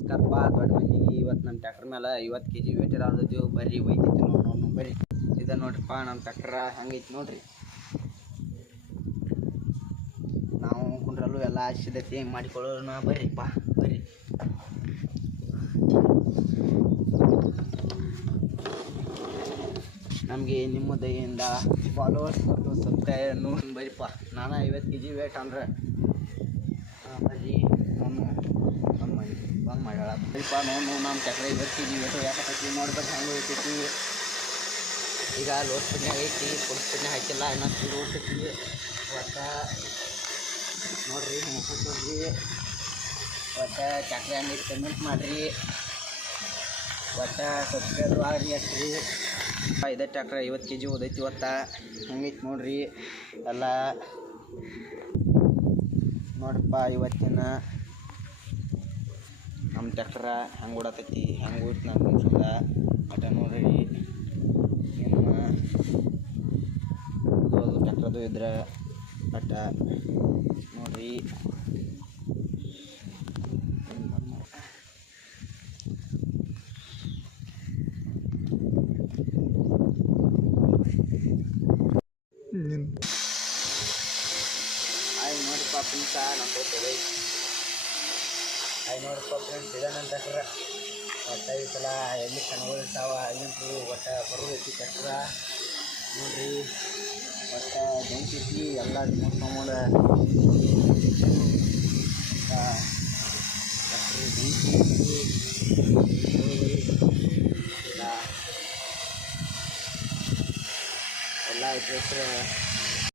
ನಮಸ್ಕಾರಪ್ಪ ದೊಡ್ಡ ಮಂದಿಗೆ ಇವತ್ತು ನಮ್ಮ ಟ್ಯಾಕ್ಟರ್ ಮೇಲೆ ಐವತ್ತು ಕೆ ಜಿ ವೇಟ್ ಇರೋದು ಬರ್ರಿ ಒಯ್ತೈತಿ ನೋಡಿ ನೋಡಿ ಬರ್ರಿ ಇದು ನೋಡ್ರಿಪ್ಪ ನಮ್ಮ ಟ್ಯಾಕ್ಟರ್ ಹಂಗೈತಿ ನೋಡ್ರಿ. ನಾವು ಕುಂಡ್ರಲ್ಲೂ ಎಲ್ಲ ಸಿದ್ಧತೆ ಮಾಡಿಕೊಳ್ಳೋಣ, ಬರ್ರಿಪ್ಪ, ಬರ್ರಿ. ನಮಗೆ ನಿಮ್ಮ ದಯೆಯಿಂದ ಫಾಲೋವರ್ಸ್ ಮತ್ತು ಸಬ್ಸ್ಕ್ರೈಬರ್ ನೋಡಿ ಬರ್ರಿಪ್ಪ. ನಾನು ಐವತ್ತು ಕೆ ಜಿ ವೇಟ್ ಅಂದ್ರೆ ಬರ್ರಿ. ಸ್ವಲ್ಪ ನೋಡು ನಮ್ಮ ಚಕ್ರ ಜಿ ವೇಟು ಯಾಕತ್ತೈತಿ ನೋಡ್ಬೇಕು, ಹೆಂಗೆ ಹೋಗ್ತೈತಿ ಈಗ ಲೋಡ್ ಸ್ಪೀಡ್ನಾಗ ಐತಿ ಫುಲ್ ಸ್ಪೀಡ್ನಾಗ ಹಾಕಿಲ್ಲ ಇನ್ನೊಂದು ಸ್ಪೀಡ್ ಓಡ್ತೈತಿ ಒಟ್ಟು ನೋಡ್ರಿ ನೋಡ್ರಿ ಒಟ್ಟು ಚಕ್ರ ಅಂಗಡಿ ಪೇಮೆಂಟ್ ಮಾಡಿರಿ. ಒಟ್ಟು ಸಬ್ಸ್ಕ್ರೈಬ್ ಆಗ್ರಿ ರೀ ಇದೇ ಟ್ಯಾಕ್ಟ್ರ ಐವತ್ತು ಕೆ ಜಿ ಓದೈತಿ ಇವತ್ತು ಹೆಂಗೈತಿ ನೋಡ್ರಿ. ಎಲ್ಲ ನೋಡಪ್ಪ ಇವತ್ತಿನ ನಮ್ಮ ಟ್ಯಾಕ್ಟ್ರ ಹೆಂಗೆ ಓಡತೈತಿ ಹೆಂಗೆ ಓಡ್ತು ನಾನು ನಿಮಿಷದ ಅಟ ನೋಡ್ರಿ ನಿಮ್ಮ ಟ್ಯಾಕ್ಟ್ರದು ಇದ್ರೆ ಅಟ ನೋಡ್ರಿ. ಆಯ್ ನೋಡಪ್ಪ ಫ್ರೆಂಡ್ಸ ನಮ್ಮ ಹೋಗ್ತೇವೆ ರೂಪಾಯಿ ಫ್ರೆಂಡ್ಸ್ ಇದೆ ನನ್ನ ಟ್ಯಾಕ್ಟ್ರ ಒಟ್ಟು ಈ ಸಲ ಎಲ್ಲಿ ಕಣ್ಗಳಿರ್ತಾವ ಐನೂರು ಒಟ್ಟು ಬರೋದೈತಿ ಟ್ಯಾಕ್ಟ್ರ ನೋಡ್ರಿ ಒಟ್ಟು ಬೆಂಕೈತಿ ಎಲ್ಲ ನೋಡ್ಕೊಂಬಂದ ಎಲ್ಲ ಎಲ್ಲ ಹೆಸ್ರು